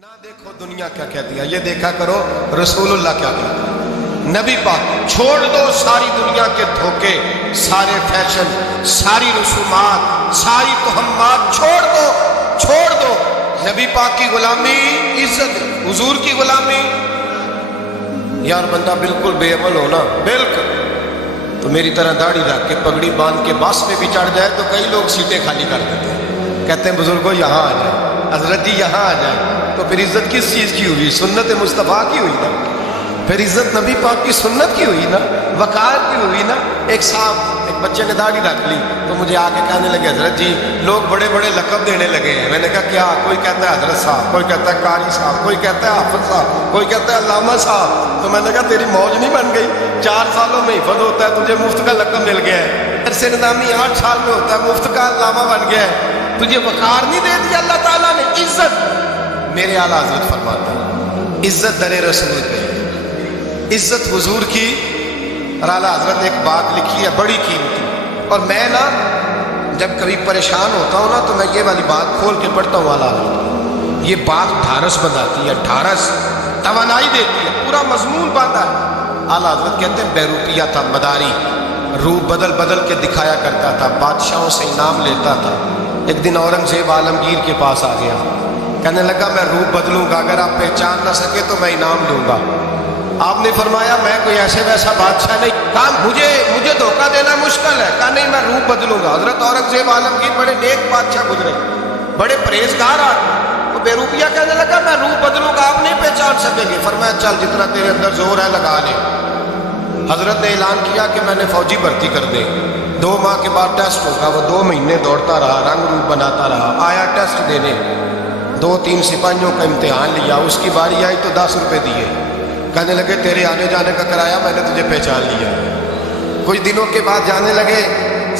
ना देखो दुनिया क्या कहती है, ये देखा करो रसूलुल्लाह क्या कहते हैं। नबी पाक छोड़ दो सारी दुनिया के धोखे, सारे फैशन, सारी रसूमात, सारी तोहमात छोड़ दो। नबी पाक की गुलामी इज्जत, हुजूर की गुलामी। यार बंदा बिल्कुल बेअमल हो ना, बिल्कुल तो मेरी तरह दाढ़ी रख के पगड़ी बांध के बस में भी चढ़ जाए तो कई लोग सीटें खाली कर देते हैं, कहते हैं बुजुर्गों यहाँ आ जाए, हजरत जी यहाँ आ जाए। तो फिर इज्जत किस चीज की हुई? सुन्नत मुस्तफा की हुई ना, फिर इज्जत नबी पाक की सुन्नत की हुई ना, वकार की हुई ना। एक साहब, एक बच्चे ने दाढ़ी रख ली तो मुझे आके कहने लगे हजरत जी लोग बड़े बड़े लकब देने लगे हैं। मैंने कहा क्या? कोई कहता है हजरत साहब, कोई कहता है कारी साहब, कोई कहता है हाफिज साहब, कोई कहता है अल्लामा साहब। तो मैंने कहा तेरी मौज नहीं बन गई? 4 सालों में हिफज होता है, तुझे मुफ्त का लकब मिल गया है। सिर नामी 8 साल में होता है, मुफ्त का अल्लामा बन गया है। तुझे वकार नहीं दे दिया अल्लाह ताला ने? इज्जत मेरे आला हजरत फरमाते हैं, इज्जत दरे रसूल पे, इज्जत हुजूर की। और आला हजरत ने एक बात लिखी है बड़ी कीमती, और मैं ना जब कभी परेशान होता हूँ ना तो मैं ये वाली बात खोल के पढ़ता हूँ। आला हजरत ये बात ढारस बनाती है, ढारस तवानाई देती है, पूरा मजमून बांधा है। आला हजरत कहते हैं बेरूपिया था मदारी, रूप बदल बदल के दिखाया करता था, बादशाहों से इनाम लेता था। एक दिन औरंगजेब आलमगीर के पास आ गया, कहने लगा मैं रूप बदलूंगा, अगर आप पहचान ना सके तो मैं इनाम दूंगा। आपने फरमाया मैं कोई ऐसे वैसा बादशाह नहीं। कहा मुझे धोखा देना मुश्किल है। कहा नहीं मैं रूप बदलूंगा। हजरत औरंगजेब आलमगीर बड़े नेक बादशाह गुजरे, बड़े परहेजगार आदमी। तो बेरूपिया कहने लगा मैं रूप बदलूंगा, आप नहीं पहचान सकेंगे। फरमाया चल जितना तेरे अंदर जोर है लगा ले। हजरत ने ऐलान किया कि मैंने फौजी भर्ती कर दे, 2 माह के बाद टेस्ट होगा। वो 2 महीने दौड़ता रहा, रंग रूप बनाता रहा, आया टेस्ट देने, 2-3 सिपाहियों का इम्तिहान लिया। उसकी बारी आई तो 10 रुपये दिए, कहने लगे तेरे आने जाने का किराया मैंने तुझे पहचान लिया। कुछ दिनों के बाद जाने लगे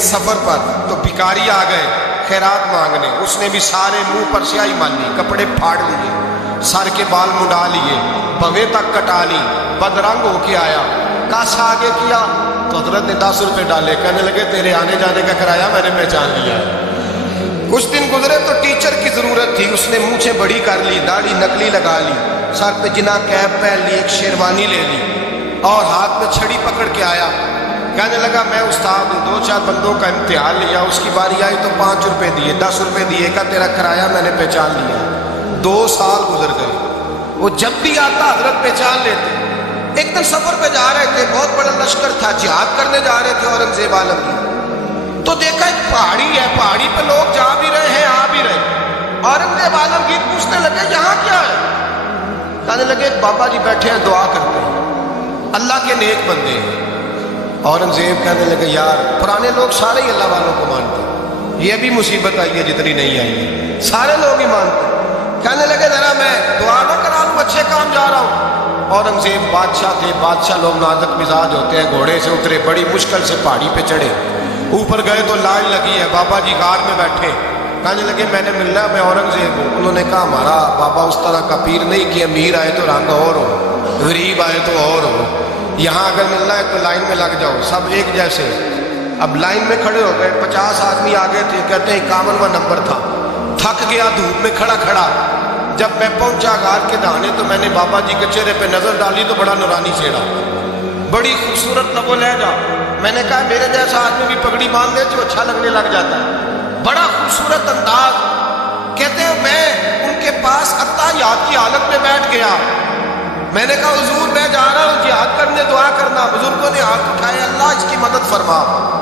सफर पर तो भिखारी आ गए खैरात मांगने। उसने भी सारे मुंह पर स्याही मानी, कपड़े फाड़ लिए, सर के बाल मुंडा लिए, भवें तक कटा ली, बदरंग होके आया। कासा आगे किया तो हजरत ने 10 रुपये डाले, कहने लगे तेरे आने जाने का किराया मैंने पहचान लिया। कुछ दिन गुजरे तो टीचर की जरूरत थी, उसने मूंछें बड़ी कर ली, दाढ़ी नकली लगा ली, सर पे जिना कैप पहन ली, एक शेरवानी ले ली और हाथ में छड़ी पकड़ के आया। कहने लगा मैं उस्ताद हूँ, 2-4 बंदों का इम्तिहान लिया, उसकी बारी आई तो 5 रुपये दिए, 10 रुपये दिए, का तेरा किराया मैंने पहचान लिया। 2 साल गुजर गए, वो जब भी आता हजरत पहचान लेते। एक दिन सफर पे जा रहे थे, बहुत बड़ा लश्कर था, जिहाद करने जा रहे थे औरंगजेब आलमगीर। तो देखा एक पहाड़ी है, पहाड़ी पे लोग जा भी रहे हैं आ भी रहे। औरंगजेब आलमगीर पूछने लगे यहाँ क्या है? कहने लगे बाबा जी बैठे हैं दुआ करते हैं, अल्लाह के नेक बंदे हैं। औरंगजेब कहने लगे यार पुराने लोग सारे ही अल्लाह वालों को मानते, ये भी मुसीबत आई है जितनी नहीं आई है, सारे लोग ही मानते। कहने लगे जरा मैं दुआ ना करा लूं, अच्छे काम जा रहा हूँ। औरंगजेब बादशाह थे, बादशाह लोग नाजुक मिजाज होते हैं। घोड़े से उतरे, बड़ी मुश्किल से पहाड़ी पे चढ़े, ऊपर गए तो लाइन लगी है, बाबा जी गार में बैठे। कहने लगे मैंने मिलना, मैं औरंगजेब हूँ। उन्होंने कहा हमारा बाबा उस तरह का पीर नहीं कि अमीर आए तो रंग और हो, गरीब आए तो और हो, यहाँ अगर मिलना है तो लाइन में लग जाओ, सब एक जैसे। अब लाइन में खड़े हो गए, 50 आदमी आगे थे, कहते हैं 51वां नंबर था। थक गया धूप में खड़ा खड़ा। जब मैं पहुंचा गार के दाने तो मैंने बाबा जी के चेहरे पे नजर डाली तो बड़ा नूरानी चेहरा, बड़ी खूबसूरत नबो लहजा। मैंने कहा मेरे जैसा आदमी भी पगड़ी बांध दे तो अच्छा लगने लग जाता है, बड़ा खूबसूरत अंदाज। कहते हैं मैं उनके पास अत्ताहियात की हालत में बैठ गया। मैंने कहा हुजूर मैं जा रहा हूँ जिहाद करने, दुआ करना। बुजुर्गों ने हाथ उठाए, अल्लाह इसकी मदद फरमा,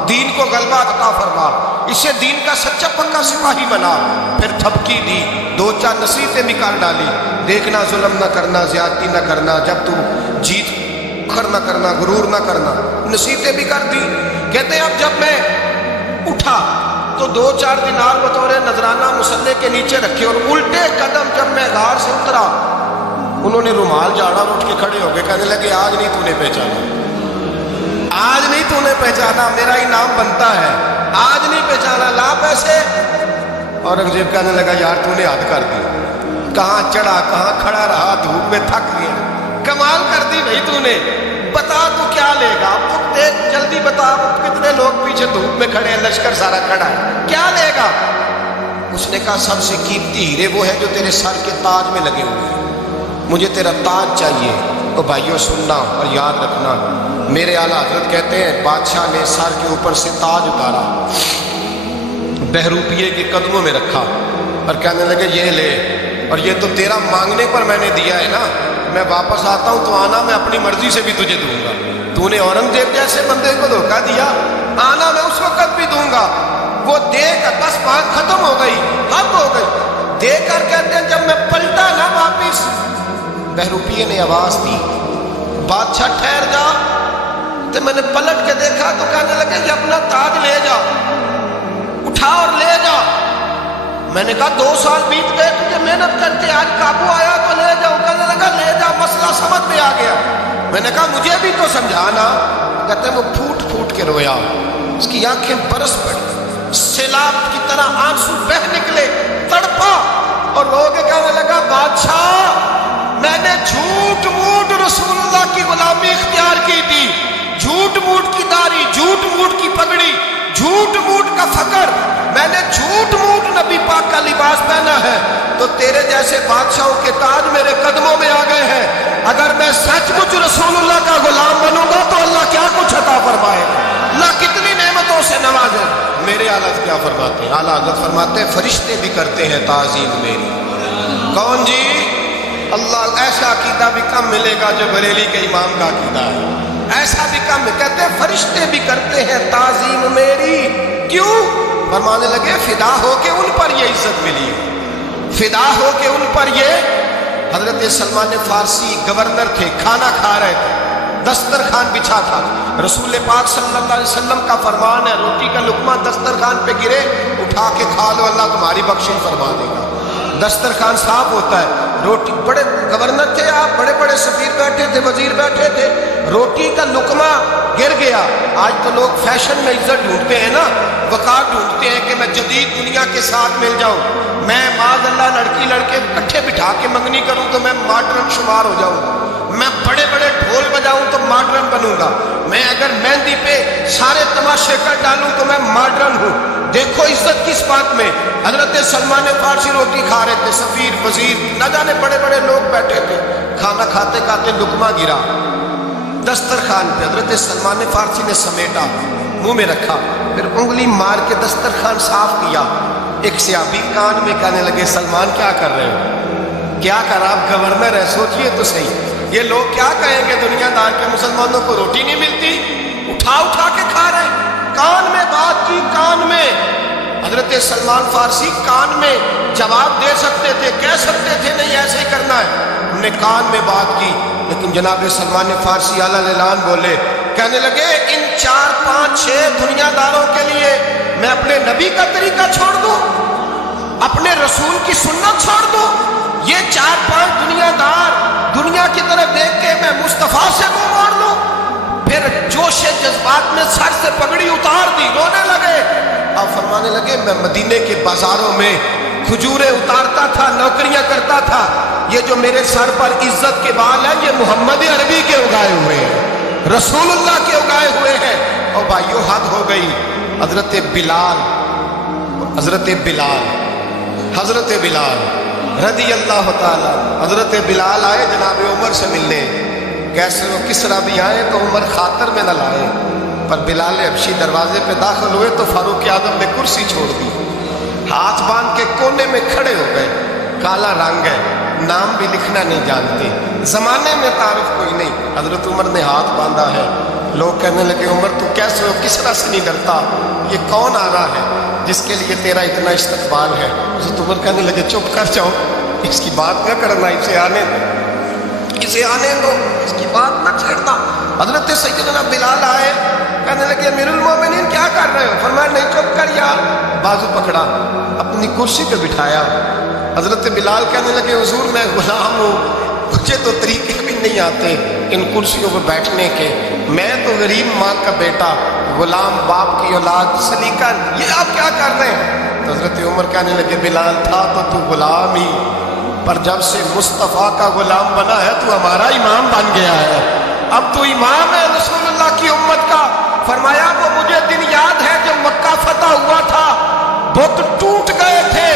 दीन को गलबा अता फरमा, इसे दीन का सच्चा पक्का सिपाही बना। फिर थपकी दी, 2-4 नसीहतें भी कर डाली, देखना जुल्म न करना, ज्यादती न करना, जब तू जीत कर न करना, गुरूर न करना, नसीहतें भी कर दी। कहते अब जब मैं उठा तो 2-4 दिनार बतौर नजराना मुसल्ले के नीचे रखे, और उल्टे कदम जब मैं गार से उतरा उन्होंने रुमाल झाड़ा और उठ के खड़े हो गए। कहने लगे आज नहीं तूने पहचाना, आज नहीं तूने पहचाना, मेरा इनाम बनता है, आज नहीं पहचाना, ला पैसे। औरंगजेब कहने लगा यार तूने हद कर दी, कहाँ चढ़ा कहाँ खड़ा रहा, धूप में थक गया, कमाल कर दी भाई तूने। बता तू क्या लेगा, अब तो देख जल्दी बता, कितने लोग पीछे धूप में खड़े हैं, लश्कर सारा खड़ा है, क्या लेगा? اس نے کہا سب سے قیمتی ہیرے وہ ہے جو تیرے سر کے تاج میں لگے ہوئے ہیں، مجھے تیرا تاج چاہیے۔ تو بھائیوں سننا اور یاد رکھنا، میرے اعلیٰ حضرت کہتے ہیں بادشاہ نے سر کے اوپر سے تاج اتارا، بہروپیے کے قدموں میں رکھا اور کہنے لگے یہ لے، اور یہ تو تیرا مانگنے پر میں نے دیا ہے نا، میں واپس آتا ہوں تو آنا میں اپنی مرضی سے بھی تجھے دوں گا، تو نے اورنگزیب جیسے بندے کو دھوکہ دیا، آنا میں اس وقت بھی دوں گا۔ وہ دے کر بس بات ختم ہو گئی، حد ہو گئی، دے کر کہتے ہیں جب میں پلٹا نا واپس، بہروپیے نے آواز دی بادشاہ ٹھہر جا، تو میں نے پلٹ کے دیکھا تو کہنے لگے یہ اپنا تاج لے جا، اٹھا اور لے جا۔ میں نے کہا 2 سال بیت گئے تجھے محنت کرتے، آج قابو آیا تو لے جاؤ، کہنے لگا لے جا، مسئلہ سمجھ میں آ گیا۔ میں نے کہا مجھے بھی تو سمجھانا، کہتے ہیں وہ پھوٹ پھوٹ کے رویا، اس کی آنکھیں برس پڑی، سیلاب کی طرح آنسو بہہ نکلے، تڑپا اور رو کے کہنے لگا بادشاہ میں نے جھوٹ موٹ رسول اللہ کی غلامی اختیار کی تھی، جھوٹ موٹ کی داڑھی، جھوٹ موٹ کی پگڑی، جھوٹ موٹ کا فقر، میں نے جھوٹ موٹ نبی پاک کا لباس پہنا ہے، تو تیرے جیسے بادشاہوں کے تاج میرے قدموں میں آ گئے ہیں، اگر میں سچ مچ رسول اللہ کا غلام بنوں گا تو اللہ کیا کچھ عطا فرمائے گا، اللہ کتنی نعمتوں سے نوازے۔ میرے اعلیٰ کیا فرماتے ہیں؟ اعلیٰ حضرت فرماتے ہیں فرشتے بھی کرتے ہیں تعظیم میری۔ کون جی؟ اللہ، ایسا عقیدہ بھی کم ملے گا جو بریلی کے امام کا عقیدہ ہے، ایسا بھی کم، کہتے ہیں فرشتے بھی کرتے ہیں تعظیم میری۔ کیوں؟ فرمانے لگے فدا ہو کے ان پر یہ عزت ملی، فدا ہو کے ان پر یہ۔ حضرت سلمان فارسی گورنر تھے، کھانا کھا رہے تھے، دسترخوان بچھا تھا، رسول پاک صلی اللہ علیہ وسلم کا فرمان ہے روٹی کا لقمہ دسترخوان پہ گرے اٹھا کے کھا لو، اللہ تمہاری بخشش فرما دے گا۔ دسترخوان صاف ہوتا ہے، روٹی، بڑے گورنر تھے آپ، بڑے بڑے سفیر بیٹھے تھے، وزیر بیٹھے تھے، روٹی کا لقمہ گر گیا۔ آج تو لوگ فیشن میں عزت ڈھونڈتے ہیں نا، وقار ڈھونڈتے ہیں کہ میں جدید دنیا کے ساتھ مل جاؤں، میں معاذ اللہ لڑکی لڑکے اکٹھے بٹھا کے منگنی کروں تو میں ماڈرن شمار ہو جاؤں گا، میں بڑے بڑے ڈھول بجاؤں تو ماڈرن بنوں گا، میں اگر مہندی پہ سارے تماشے کر ڈالوں تو میں ماڈرن ہوں۔ دیکھو عزت کس بات میں۔ حضرت سلمان فارسی روٹی کھا رہے تھے، سفیر، وزیر، نہ جانے بڑے بڑے لوگ بیٹھے تھے، کھانا کھاتے کھاتے لقمہ گرا دسترخوان پہ، حضرت سلمان فارسی نے سمیٹا، منہ میں رکھا، پھر انگلی مار کے دسترخوان صاف کیا۔ ایک صحابی کان میں کہنے لگے سلمان کیا کر رہے ہو، کیا کر، آپ گورنر ہے، سوچئے تو صحیح، یہ لوگ کیا کہیں گے دنیا دار کے مسلمانوں کو روٹی نہیں ملتی، اٹھا اٹھا کے کھا رہے ہیں۔ کان میں بات کی، کان میں، حضرت سلمان فارسی کان میں جواب دے سکتے تھے، کہہ سکتے تھے نہیں ایسے ہی کرنا ہے، ہم نے کان میں بات کی، لیکن جناب سلمان فارسی اعلیٰ اعلان بولے، کہنے لگے ان 4 5 6 دنیا داروں کے لیے میں اپنے نبی کا طریقہ چھوڑ دوں، اپنے رسول کی سنت چھوڑ دوں، یہ 4 5 دنیا دار دنیا کی طرف دیکھ کے میں مصطفیٰ سے منہ موڑ لوں؟ پھر جوش جذبات میں سر سے پگڑی اتار دی، رونے لگے۔ آپ فرمانے لگے میں مدینے کے بازاروں میں کھجوریں اتارتا تھا، نوکریاں کرتا تھا، یہ جو میرے سر پر عزت کے بال ہیں یہ محمد عربی کے اگائے ہوئے ہیں، رسول اللہ کے اگائے ہوئے ہیں۔ اور بھائیو حد ہو گئی، حضرت بلال رضی اللہ تعالیٰ، حضرت بلال آئے جناب عمر سے ملنے، کیسے وہ کسرا بھی آئے تو عمر خاطر میں نہ لائے، پر بلال حبشی دروازے پہ داخل ہوئے تو فاروق اعظم نے کرسی چھوڑ دی، ہاتھ باندھ کے کونے میں کھڑے ہو گئے، کالا رنگ ہے، نام بھی لکھنا نہیں جانتے، زمانے میں تعارف کوئی نہیں، حضرت عمر نے ہاتھ باندھا ہے، لوگ کہنے لگے عمر تو کیسے ہو، کسرا سے نہیں ڈرتا، یہ کون آ رہا ہے جس کے لیے تیرا اتنا استقبال ہے؟ حضرت عمر کہنے لگے چپ کر جاؤ، اس کی بات نہ کرنا، اسے آنے دو، اس کی بات نہ چھیڑنا۔ حضرت سیدنا بلال آئے، کہنے لگے امیر المومنین کیا کر رہے ہو؟ فرمایا نہیں چپ کر یار، بازو پکڑا، اپنی کرسی پہ بٹھایا۔ حضرت بلال کہنے لگے حضور میں غلام ہوں، مجھے تو طریقے بھی نہیں آتے ان کرسیوں پہ بیٹھنے کے، میں تو غریب ماں کا بیٹا، غلام باپ کی اولاد، سلیقہ، یہ آپ کیا کر رہے ہیں؟ تو حضرت عمر کہنے لگے بلال تھا تو غلام ہی، پر جب سے مصطفیٰ کا غلام بنا ہے تو ہمارا امام بن گیا ہے، اب تو امام ہے رسول اللہ کی امت کا۔ فرمایا وہ مجھے دن یاد ہے جب مکہ فتح ہوا تھا، بت ٹوٹ گئے تھے،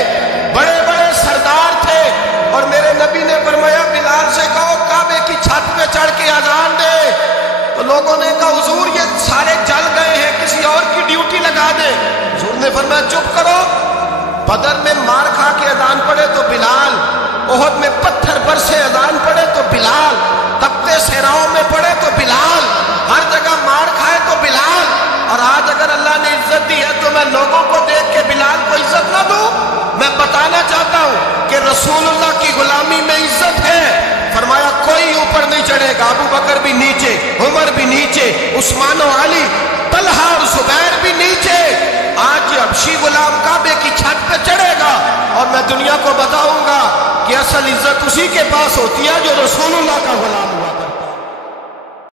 चुप करो। बदर में मार खा के अजान पड़े तो बिलाल, ओहद में पत्थर बरसे अजान पड़े तो बिलाल, तख्ते सेराओं में पड़े तो बिलाल, हर जगह मार खाए तो बिलाल। और आज अगर अल्लाह ने इज्जत दी है तो मैं लोगों को देख के बिलाल को इज्जत ना दूं? मैं बताना चाहता हूं कि रसूलुल्लाह की गुलामी में इज्जत है। फरमाया कोई ऊपर नहीं चढ़ेगा, अबू बकर भी नीचे, उमर भी नीचे, उस्मान और अली, तलहा और जुबैर भी नीचे। आज हबशी गुलाम काबे की छत पे चढ़ेगा और मैं दुनिया को बताऊंगा कि असल इज्जत उसी के पास होती है जो रसूलुल्लाह का गुलाम हुआ।